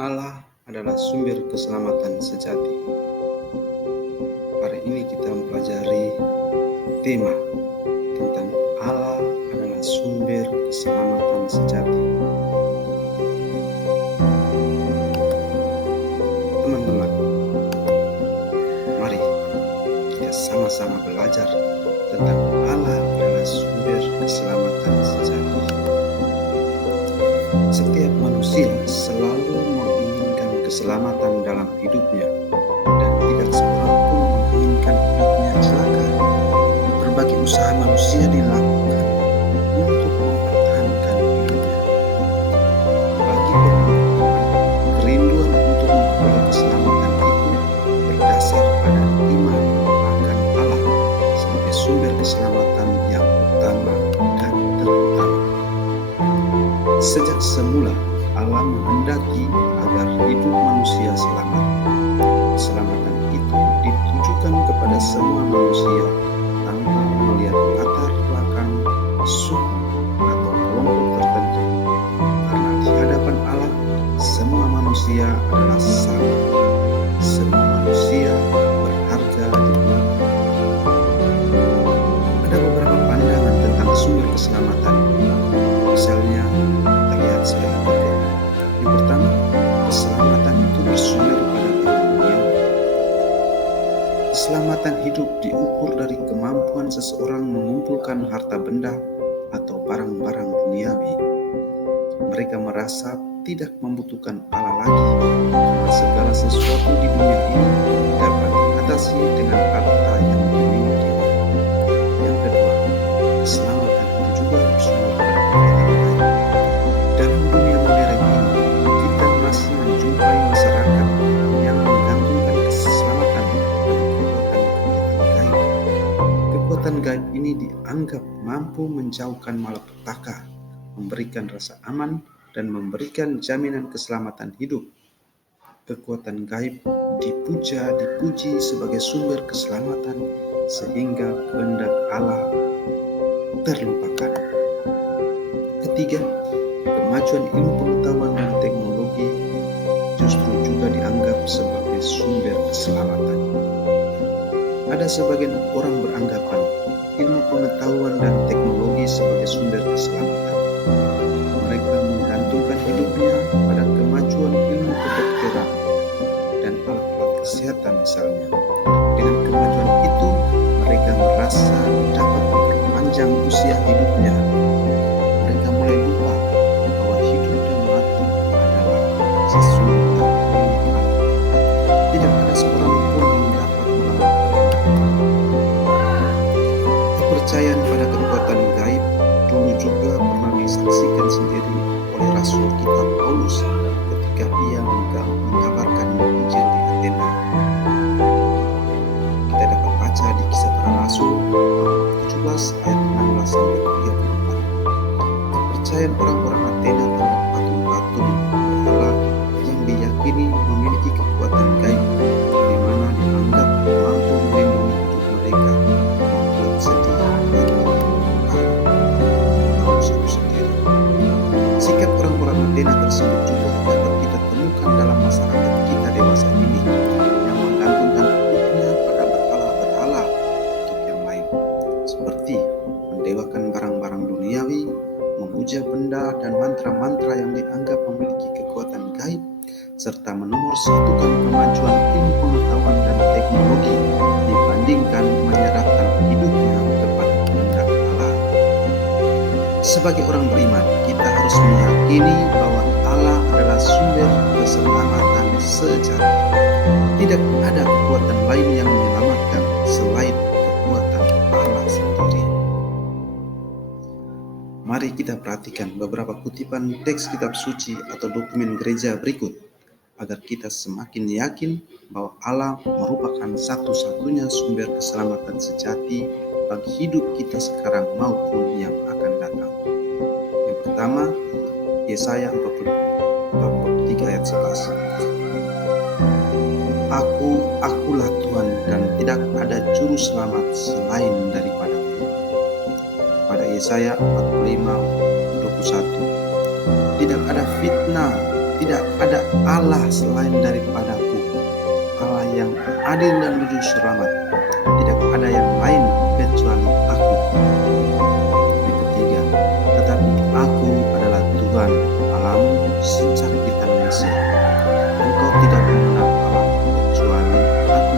Allah adalah sumber keselamatan sejati. Hari ini kita mempelajari tema tentang Allah adalah sumber keselamatan sejati. Teman-teman, mari kita sama-sama belajar tentang Allah adalah sumber keselamatan sejati. Setiap manusia selalu menginginkan keselamatan dalam hidupnya, dan tidak seorang pun menginginkan hidupnya celaka. Berbagai usaha manusia dilakukan untuk mempertahankan hidupnya. Bagi orang beriman, kerinduan untuk memperoleh keselamatan itu berdasar pada iman akan Allah sebagai sumber keselamatan yang utama dan terutama. Sejak semula, Allah menghendaki agar hidup manusia selamat. Keselamatan itu ditujukan kepada semua manusia tanpa melihat latar belakang, suku, atau kelompok tertentu. Karena di hadapan Allah, semua manusia adalah sama. Semua manusia berharga di mata. Ada beberapa pandangan tentang sumber keselamatan. Misalnya, terlihat sebagai berikut. Yang pertama, keselamatan itu bersumber pada dunia. Keselamatan hidup diukur dari kemampuan seseorang mengumpulkan harta benda atau barang-barang duniawi. Mereka merasa tidak membutuhkan Allah lagi, karena segala sesuatu di dunia ini dapat diatasi dengan harta yang dimiliki. Yang kedua, keselamatan itu juga bersumber pada kekuatan gaib. Dalam dunia modern ini, kita masih menjumpai masyarakat yang menggantungkan keselamatan pada kekuatan gaib. Kekuatan gaib ini dianggap mampu menjauhkan malapetaka, memberikan rasa aman, dan memberikan jaminan keselamatan hidup. Kekuatan gaib dipuji sebagai sumber keselamatan sehingga kehendak Allah terlupakan. Ketiga, kemajuan ilmu pengetahuan dan teknologi justru juga dianggap sebagai sumber keselamatan. Ada sebagian orang beranggapan ilmu pengetahuan dan teknologi sebagai sumber keselamatan. Mereka menggantungkan hidupnya pada kemajuan ilmu kedokteran dan alat-alat kesehatan misalnya. Dengan kemajuan itu, mereka merasa dapat memperpanjang usia hidupnya. Mereka mulai lupa bahwa hidup dan mati adalah sesuatu milik Allah. Tidak ada seorang pun yang dapat melawan. Kepercayaan pada kekuatan gaib dulu juga pernah disaksikan sendiri oleh Rasul kita Paulus ketika ia mengabarkan Injil di Athena. Kita dapat baca di Kisah Para Rasul 17 ayat 16 sampai 34. Kepercayaan orang-orang Athena terhadap patung-patung berhala yang diyakini memiliki kekuatan gaib, di mana dianggap mampu melindungi hidup mereka, membuat sedih bagi Paulus itu sendiri. Sikap orang-orang Athena tersebut juga dapat kita temukan dalam masyarakat kita dewasa ini, yang menggantungkan hidupnya pada berhala-berhala untuk yang lain, seperti mendewakan barang-barang duniawi, memuja benda dan mantra-mantra yang dianggap memiliki kekuatan gaib, serta menomorsatukan kemajuan ilmu pengetahuan dan teknologi dibandingkan menyerahkan hidupnya kepada kehendak Allah. Sebagai orang beriman, kita harus meyakini bahwa Allah adalah sumber keselamatan sejati. Tidak ada kekuatan lain yang menyelamatkan selain kekuatan Allah sendiri. Mari kita perhatikan beberapa kutipan teks kitab suci atau dokumen gereja berikut, agar kita semakin yakin bahwa Allah merupakan satu-satunya sumber keselamatan sejati bagi hidup kita sekarang maupun yang akan datang. Yang pertama, Yesaya 43 ayat 11. Akulah Tuhan dan tidak ada juru selamat selain daripadaku. Pada Yesaya 45:21. Tidak ada fitnah, tidak ada Allah selain daripadaku, Allah yang adil dan jujur selamat. Tidak ada yang lain kecuali aku. Yang ketiga, tetapi aku adalah Tuhan Allahmu secara kita manusia. Engkau tidak mengenal Allah kecuali aku,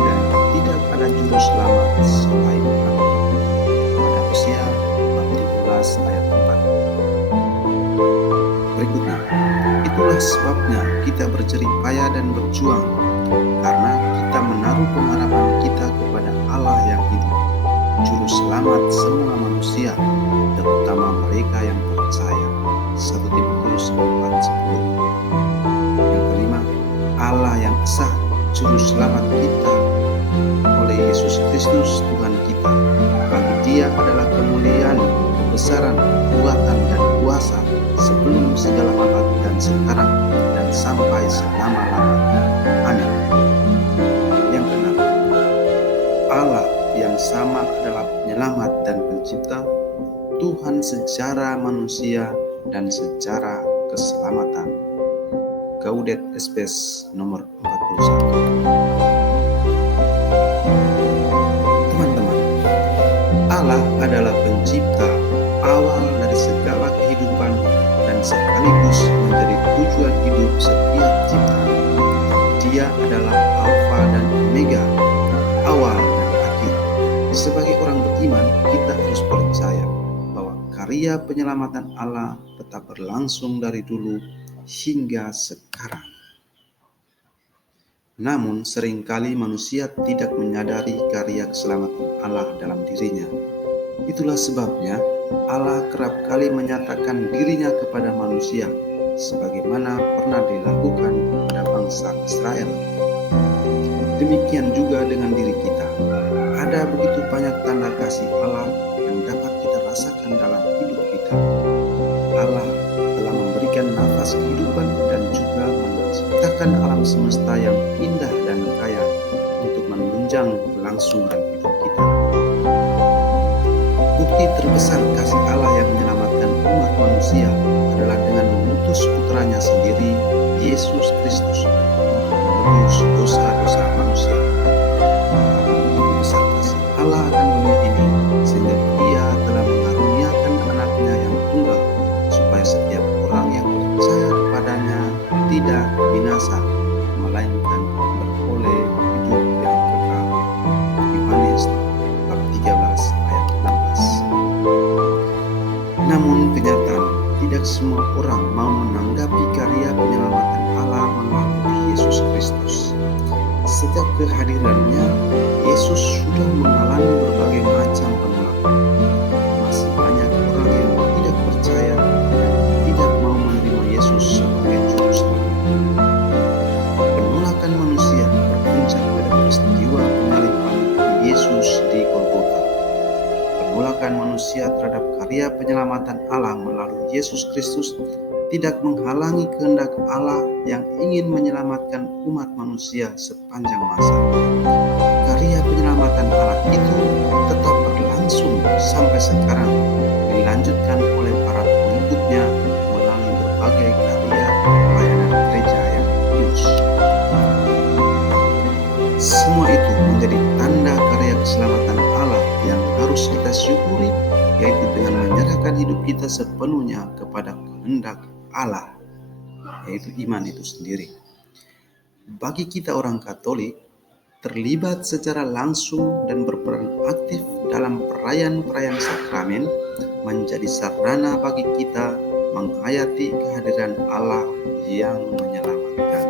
dan tidak ada juru selamat selain aku. Pada Hosea bab 13 ayat 4. Berikutnya, itulah sebabnya kita berjerih payah dan berjuang, karena kita menaruh pengharapan kita kepada Allah yang hidup, juru selamat semua manusia, terutama mereka yang percaya. 1 Timotius 4:10. Yang kelima, Allah yang esa, juru selamat kita oleh Yesus Kristus Tuhan kita. Bagi Dia adalah kemuliaan, kebesaran, kekuatan, dan kuasa sebelum segala abad dan sekarang dan sampai selama-lamanya. Amin. Yang keenam, Allah yang sama adalah penyelamat dan pencipta, Tuhan secara manusia dan secara keselamatan. Gaudet Spes nomor 41. Teman-teman, Allah adalah pencipta awal dari segala kehidupan dan sekaligus menjadi tujuan hidup setiap ciptaan. Dia adalah Alfa dan Omega, awal dan akhir. Sebagai orang beriman, kita harus percaya bahwa karya penyelamatan Allah tetap berlangsung dari dulu hingga sekarang. Namun seringkali manusia tidak menyadari karya keselamatan Allah dalam dirinya. Itulah sebabnya Allah kerap kali menyatakan dirinya kepada manusia, sebagaimana pernah dilakukan pada bangsa Israel. Demikian juga dengan diri kita. Ada begitu banyak tanda kasih Allah yang dapat kita rasakan dalam hidup kita. Allah telah memberikan nafas kehidupan dan juga menciptakan alam semesta yang indah dan kaya untuk menunjang kelangsungan hidup kita. Bukti terbesar kasih Allah yang menyelamatkan umat manusia adalah dengan mengutus putranya sendiri, Yesus Kristus, untuk menebus dosa-dosa manusia. Begitu besar kasih Allah akan dunia ini, sehingga Dia telah mengaruniakan anaknya yang tunggal, supaya setiap orang yang percaya kepadanya tidak binasa, melainkan beroleh hidup yang kekal. Yohanes bab 13 ayat 16. Namun kenyataan, tidak semua orang mau menanggapi karya penyelamatan Allah melalui Yesus Kristus. Sejak kehadirannya, Yesus sudah mengalami berbagai macam penolakan. Masih banyak orang yang tidak percaya dan tidak mau menerima Yesus sebagai juru selamat. Penolakan manusia berpuncak pada peristiwa penyaliban Yesus di Golgota. Penolakan manusia terhadap karya penyelamatan Allah melalui Yesus Kristus tidak menghalangi kehendak Allah yang ingin menyelamatkan umat manusia sepanjang masa. Karya penyelamatan Allah itu tetap berlangsung sampai sekarang, dilanjutkan oleh para pengikutnya melalui berbagai karya pelayanan gereja yang kudus. Semua itu menjadi tanda karya keselamatan Allah yang harus kita syukuri, yaitu dengan menyerahkan hidup kita sepenuhnya kepada kehendak Allah, yaitu iman itu sendiri. Bagi kita orang Katolik, terlibat secara langsung dan berperan aktif dalam perayaan-perayaan sakramen menjadi sarana bagi kita menghayati kehadiran Allah yang menyelamatkan.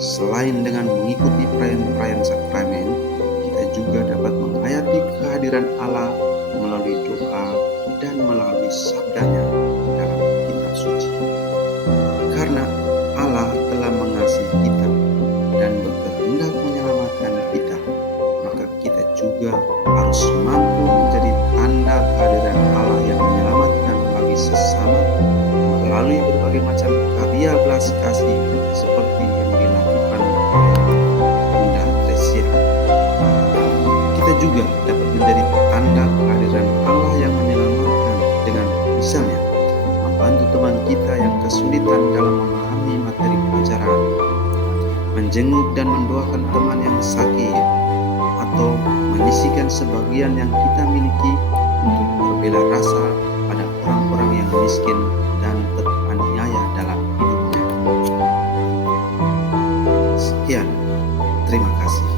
Selain dengan mengikuti perayaan-perayaan sakramen, kita juga dapat menghayati kehadiran Allah melalui doa dan melalui sabdanya dalam kitab suci. Karena Allah telah mengasihi kita dan berkehendak menyelamatkan kita, maka kita juga harus mampu menjadi tanda kehadiran Allah yang menyelamatkan bagi sesama melalui berbagai macam karya belas kasih seperti yang dilakukan oleh Bunda Tresia. Kita juga dapat menjadi tanda kehadiran Allah yang menyelamatkan dengan misalnya membantu teman kita yang kesulitan dalam memahami materi pelajaran, menjenguk dan mendoakan teman yang sakit, atau menyisihkan sebagian yang kita miliki untuk berbela rasa pada orang-orang yang miskin dan teraniaya dalam hidupnya. Sekian, terima kasih.